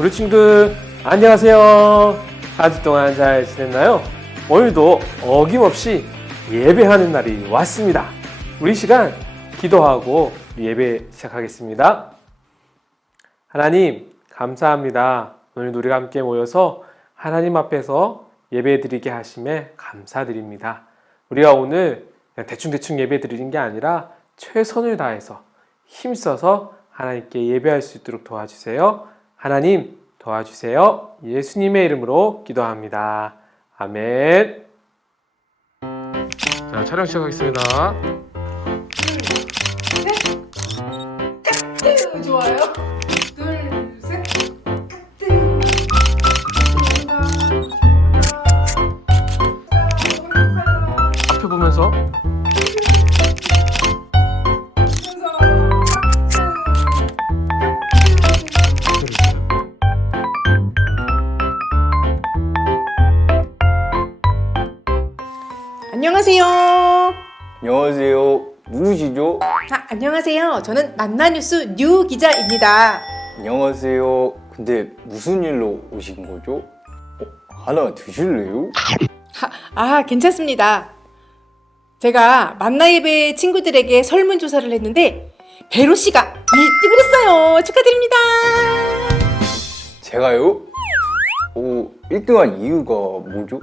우리 친구들 안녕하세요. 한 주 동안 잘 지냈나요? 오늘도 어김없이 예배하는 날이 왔습니다. 우리 시간 기도하고 예배 시작하겠습니다. 하나님 감사합니다. 오늘 우리가 함께 모여서 하나님 앞에서 예배 드리게 하심에 감사드립니다. 우리가 오늘 그냥 대충 예배 드리는 게 아니라 최선을 다해서 힘써서 하나님께 예배할 수 있도록 도와주세요. 하나님 도와주세요. 예수님의 이름으로 기도합니다. 아멘. 자, 촬영 시작하겠습니다. 카트 좋아요. 둘, 셋. 카트. 앞에 보면서 안녕하세요. 안녕하세요. 누구시죠? 안녕하세요. 저는 만나뉴스 뉴 기자입니다. 안녕하세요. 근데 무슨 일로 오신 거죠? 하나 드실래요? 괜찮습니다. 제가 만나예배 친구들에게 설문조사를 했는데 베로 씨가 1등을 했어요. 축하드립니다. 제가요? 1등한 이유가 뭐죠?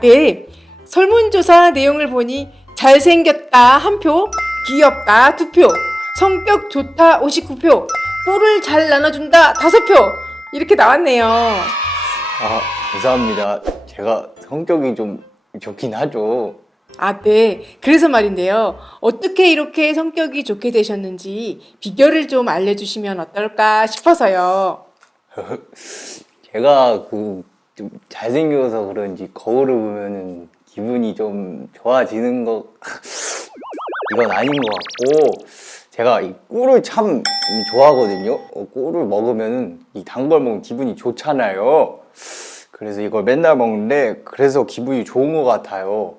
네. 설문조사 내용을 보니 잘생겼다 1표, 귀엽다 2표, 성격 좋다 59표, 꿀을 잘 나눠준다 5표 이렇게 나왔네요. 감사합니다. 제가 성격이 좀 좋긴 하죠. 네. 그래서 말인데요. 어떻게 이렇게 성격이 좋게 되셨는지 비결을 좀 알려주시면 어떨까 싶어서요. 제가 좀 잘생겨서 그런지 거울을 보면은 기분이 좀 좋아지는 이건 아닌 것 같고, 제가 이 꿀을 참 좋아하거든요. 꿀을 먹으면은 이 단 걸 먹으면 기분이 좋잖아요. 그래서 이걸 맨날 먹는데 그래서 기분이 좋은 것 같아요.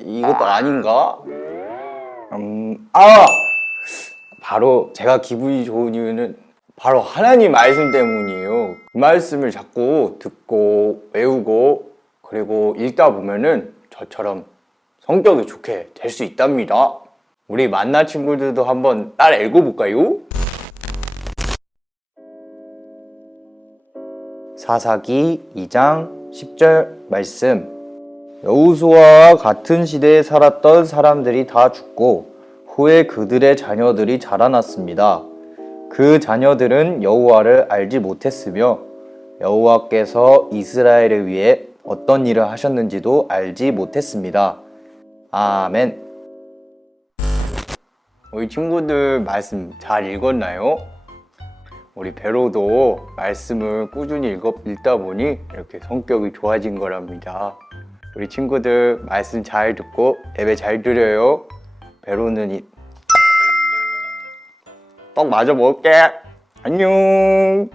이것도 아닌가? 바로 제가 기분이 좋은 이유는 바로 하나님 말씀 때문이에요. 그 말씀을 자꾸 듣고 외우고 그리고 읽다 보면은 저처럼 성격이 좋게 될 수 있답니다. 우리 만나 친구들도 한번 따라 읽어볼까요? 사사기 2장 10절 말씀. 여호수아와 같은 시대에 살았던 사람들이 다 죽고 후에 그들의 자녀들이 자라났습니다. 그 자녀들은 여호와를 알지 못했으며 여호와께서 이스라엘을 위해 어떤 일을 하셨는지도 알지 못했습니다. 아멘. 우리 친구들 말씀 잘 읽었나요? 우리 베로도 말씀을 꾸준히 읽다 보니 이렇게 성격이 좋아진 거랍니다. 우리 친구들 말씀 잘 듣고 예배 잘 드려요. 베로는 떡 마저 먹을게. 안녕.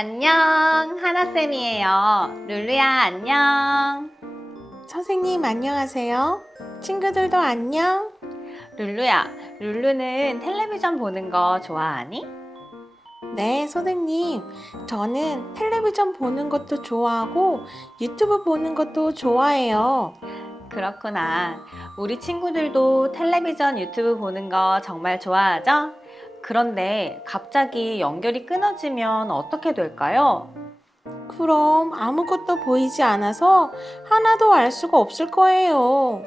안녕, 하나쌤이에요. 룰루야, 안녕. 선생님 안녕하세요. 친구들도 안녕. 룰루야, 룰루는 텔레비전 보는 거 좋아하니? 네, 선생님. 저는 텔레비전 보는 것도 좋아하고 유튜브 보는 것도 좋아해요. 그렇구나. 우리 친구들도 텔레비전, 유튜브 보는 거 정말 좋아하죠? 그런데 갑자기 연결이 끊어지면 어떻게 될까요? 그럼 아무것도 보이지 않아서 하나도 알 수가 없을 거예요.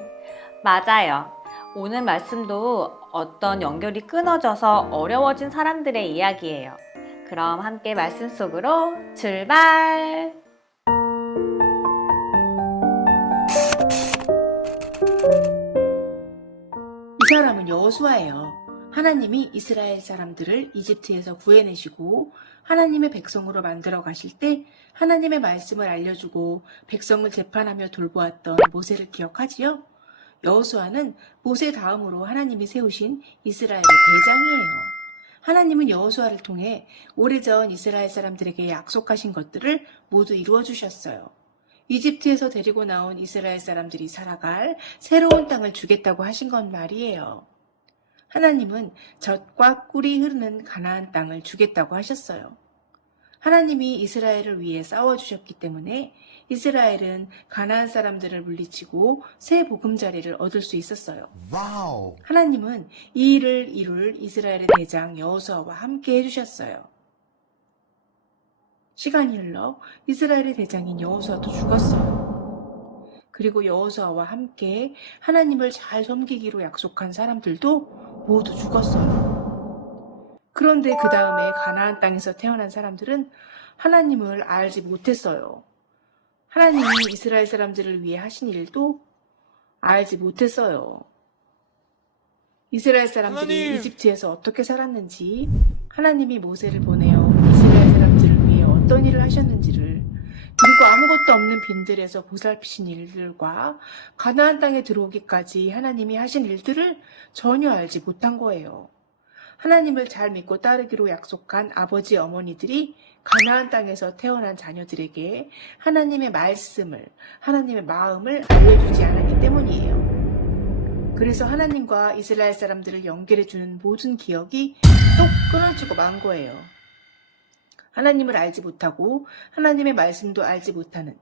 맞아요. 오늘 말씀도 어떤 연결이 끊어져서 어려워진 사람들의 이야기예요. 그럼 함께 말씀 속으로 출발! 이 사람은 여호수아예요. 하나님이 이스라엘 사람들을 이집트에서 구해내시고 하나님의 백성으로 만들어 가실 때 하나님의 말씀을 알려주고 백성을 재판하며 돌보았던 모세를 기억하지요? 여호수아는 모세 다음으로 하나님이 세우신 이스라엘의 대장이에요. 하나님은 여호수아를 통해 오래전 이스라엘 사람들에게 약속하신 것들을 모두 이루어 주셨어요. 이집트에서 데리고 나온 이스라엘 사람들이 살아갈 새로운 땅을 주겠다고 하신 건 말이에요. 하나님은 젖과 꿀이 흐르는 가나안 땅을 주겠다고 하셨어요. 하나님이 이스라엘을 위해 싸워주셨기 때문에 이스라엘은 가나안 사람들을 물리치고 새 보금자리를 얻을 수 있었어요. 와우. 하나님은 이 일을 이룰 이스라엘의 대장 여호수아와 함께 해주셨어요. 시간이 흘러 이스라엘의 대장인 여호수아도 죽었어요. 그리고 여호수아와 함께 하나님을 잘 섬기기로 약속한 사람들도 모두 죽었어요. 그런데 그 다음에 가나안 땅에서 태어난 사람들은 하나님을 알지 못했어요. 하나님이 이스라엘 사람들을 위해 하신 일도 알지 못했어요. 이스라엘 사람들이 하나님! 이집트에서 어떻게 살았는지, 하나님이 모세를 보내어 이스라엘 사람들을 위해 어떤 일을 하셨는지를, 그리고 아무것도 없는 빈들에서 보살피신 일들과 가나안 땅에 들어오기까지 하나님이 하신 일들을 전혀 알지 못한 거예요. 하나님을 잘 믿고 따르기로 약속한 아버지 어머니들이 가나안 땅에서 태어난 자녀들에게 하나님의 말씀을, 하나님의 마음을 알려주지 않았기 때문이에요. 그래서 하나님과 이스라엘 사람들을 연결해주는 모든 기억이 또 끊어지고 만 거예요. 하나님을 알지 못하고 하나님의 말씀도 알지 못하는,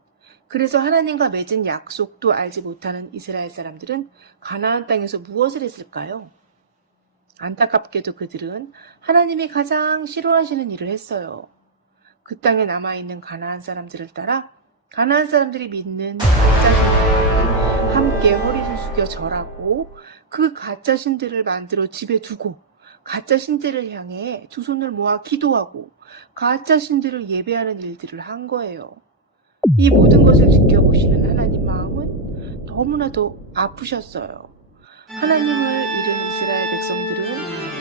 그래서 하나님과 맺은 약속도 알지 못하는 이스라엘 사람들은 가나안 땅에서 무엇을 했을까요? 안타깝게도 그들은 하나님이 가장 싫어하시는 일을 했어요. 그 땅에 남아있는 가나안 사람들을 따라 가나안 사람들이 믿는 가짜신들과 함께 허리를 숙여 절하고 그 가짜신들을 만들어 집에 두고 가짜신들을 향해 두 손을 모아 기도하고 가짜신들을 예배하는 일들을 한 거예요. 이 모든 것을 지켜보시는 하나님 마음은 너무나도 아프셨어요. 하나님을 잃은 이스라엘 백성들은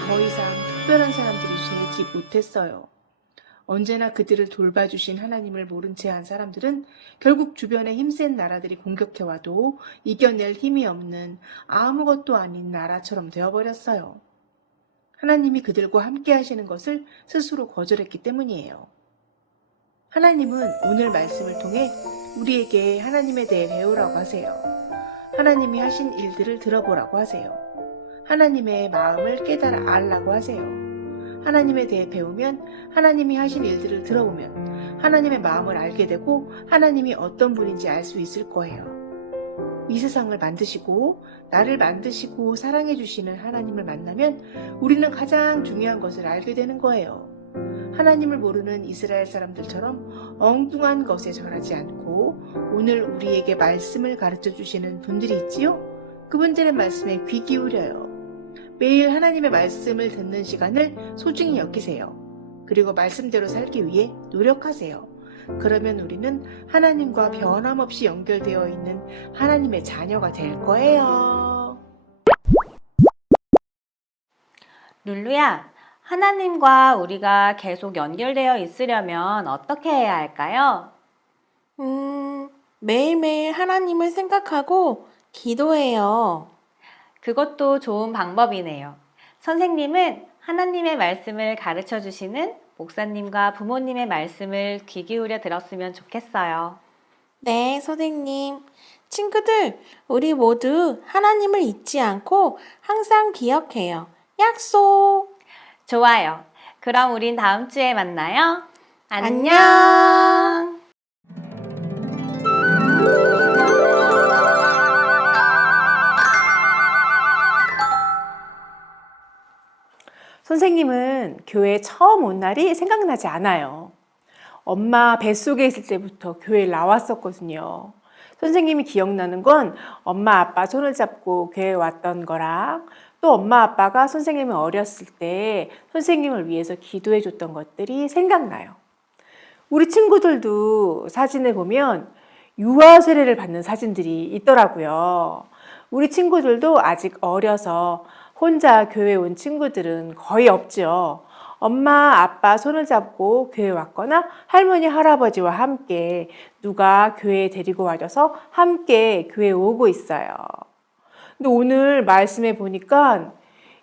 더 이상 특별한 사람들이 되지 못했어요. 언제나 그들을 돌봐주신 하나님을 모른 채 한 사람들은 결국 주변에 힘센 나라들이 공격해와도 이겨낼 힘이 없는 아무것도 아닌 나라처럼 되어버렸어요. 하나님이 그들과 함께 하시는 것을 스스로 거절했기 때문이에요. 하나님은 오늘 말씀을 통해 우리에게 하나님에 대해 배우라고 하세요. 하나님이 하신 일들을 들어보라고 하세요. 하나님의 마음을 깨달아 알라고 하세요. 하나님에 대해 배우면 하나님이 하신 일들을 들어보면 하나님의 마음을 알게 되고 하나님이 어떤 분인지 알 수 있을 거예요. 이 세상을 만드시고 나를 만드시고 사랑해 주시는 하나님을 만나면 우리는 가장 중요한 것을 알게 되는 거예요. 하나님을 모르는 이스라엘 사람들처럼 엉뚱한 것에 절하지 않고 오늘 우리에게 말씀을 가르쳐 주시는 분들이 있지요? 그분들의 말씀에 귀 기울여요. 매일 하나님의 말씀을 듣는 시간을 소중히 여기세요. 그리고 말씀대로 살기 위해 노력하세요. 그러면 우리는 하나님과 변함없이 연결되어 있는 하나님의 자녀가 될 거예요. 룰루야, 하나님과 우리가 계속 연결되어 있으려면 어떻게 해야 할까요? 매일매일 하나님을 생각하고 기도해요. 그것도 좋은 방법이네요. 선생님은 하나님의 말씀을 가르쳐 주시는 목사님과 부모님의 말씀을 귀 기울여 들었으면 좋겠어요. 네, 선생님. 친구들, 우리 모두 하나님을 잊지 않고 항상 기억해요. 약속! 좋아요. 그럼 우린 다음 주에 만나요. 안녕! 선생님은 교회에 처음 온 날이 생각나지 않아요. 엄마 뱃속에 있을 때부터 교회에 나왔었거든요. 선생님이 기억나는 건 엄마 아빠 손을 잡고 교회에 왔던 거랑 또 엄마 아빠가 선생님이 어렸을 때 선생님을 위해서 기도해 줬던 것들이 생각나요. 우리 친구들도 사진을 보면 유아 세례를 받는 사진들이 있더라고요. 우리 친구들도 아직 어려서 혼자 교회에 온 친구들은 거의 없죠. 엄마, 아빠 손을 잡고 교회에 왔거나 할머니, 할아버지와 함께 누가 교회에 데리고 와줘서 함께 교회에 오고 있어요. 근데 오늘 말씀에 보니까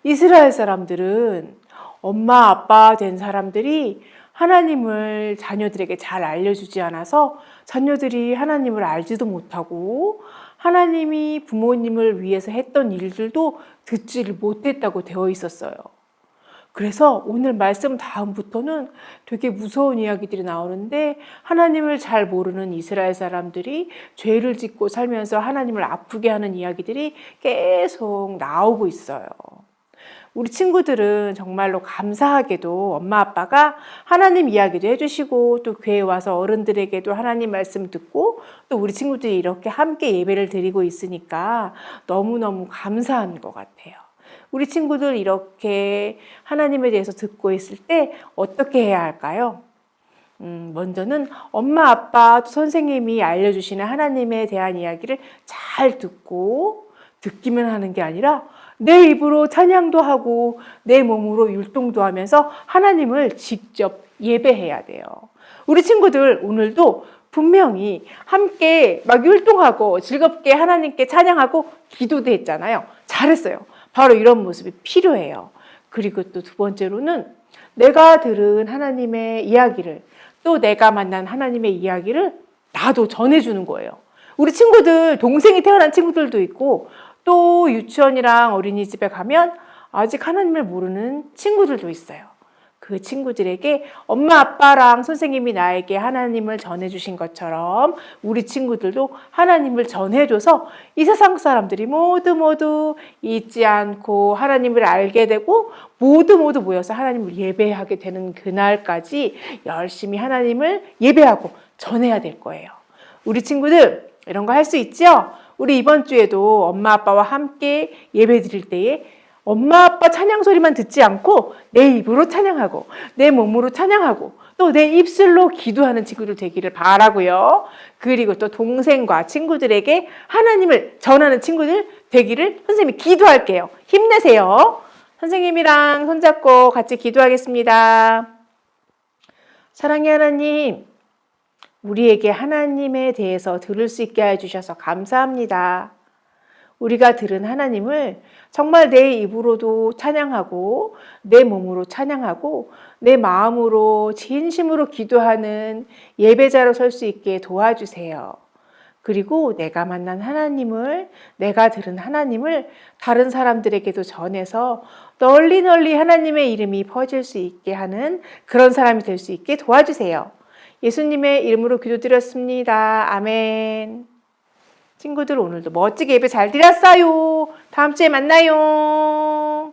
이스라엘 사람들은 엄마, 아빠 된 사람들이 하나님을 자녀들에게 잘 알려주지 않아서 자녀들이 하나님을 알지도 못하고 하나님이 부모님을 위해서 했던 일들도 듣지를 못했다고 되어 있었어요. 그래서 오늘 말씀 다음부터는 되게 무서운 이야기들이 나오는데 하나님을 잘 모르는 이스라엘 사람들이 죄를 짓고 살면서 하나님을 아프게 하는 이야기들이 계속 나오고 있어요. 우리 친구들은 정말로 감사하게도 엄마 아빠가 하나님 이야기도 해주시고 또 교회에 와서 어른들에게도 하나님 말씀 듣고 또 우리 친구들이 이렇게 함께 예배를 드리고 있으니까 너무너무 감사한 것 같아요. 우리 친구들 이렇게 하나님에 대해서 듣고 있을 때 어떻게 해야 할까요? 먼저는 엄마, 아빠, 또 선생님이 알려주시는 하나님에 대한 이야기를 잘 듣고 듣기만 하는 게 아니라 내 입으로 찬양도 하고 내 몸으로 율동도 하면서 하나님을 직접 예배해야 돼요. 우리 친구들 오늘도 분명히 함께 막 율동하고 즐겁게 하나님께 찬양하고 기도도 했잖아요. 잘했어요. 바로 이런 모습이 필요해요. 그리고 또 두 번째로는 내가 들은 하나님의 이야기를 또 내가 만난 하나님의 이야기를 나도 전해주는 거예요. 우리 친구들, 동생이 태어난 친구들도 있고 또 유치원이랑 어린이집에 가면 아직 하나님을 모르는 친구들도 있어요. 그 친구들에게 엄마 아빠랑 선생님이 나에게 하나님을 전해주신 것처럼 우리 친구들도 하나님을 전해줘서 이 세상 사람들이 모두 잊지 않고 하나님을 알게 되고 모두 모여서 하나님을 예배하게 되는 그날까지 열심히 하나님을 예배하고 전해야 될 거예요. 우리 친구들 이런 거 할 수 있죠? 우리 이번 주에도 엄마 아빠와 함께 예배 드릴 때에 엄마 아빠 찬양 소리만 듣지 않고 내 입으로 찬양하고 내 몸으로 찬양하고 또 내 입술로 기도하는 친구들 되기를 바라고요. 그리고 또 동생과 친구들에게 하나님을 전하는 친구들 되기를 선생님이 기도할게요. 힘내세요. 선생님이랑 손잡고 같이 기도하겠습니다. 사랑의 하나님, 우리에게 하나님에 대해서 들을 수 있게 해주셔서 감사합니다. 우리가 들은 하나님을 정말 내 입으로도 찬양하고 내 몸으로 찬양하고 내 마음으로 진심으로 기도하는 예배자로 설 수 있게 도와주세요. 그리고 내가 만난 하나님을, 내가 들은 하나님을 다른 사람들에게도 전해서 널리 하나님의 이름이 퍼질 수 있게 하는 그런 사람이 될 수 있게 도와주세요. 예수님의 이름으로 기도드렸습니다. 아멘. 친구들 오늘도 멋지게 예배 잘 드렸어요. 다음 주에 만나요.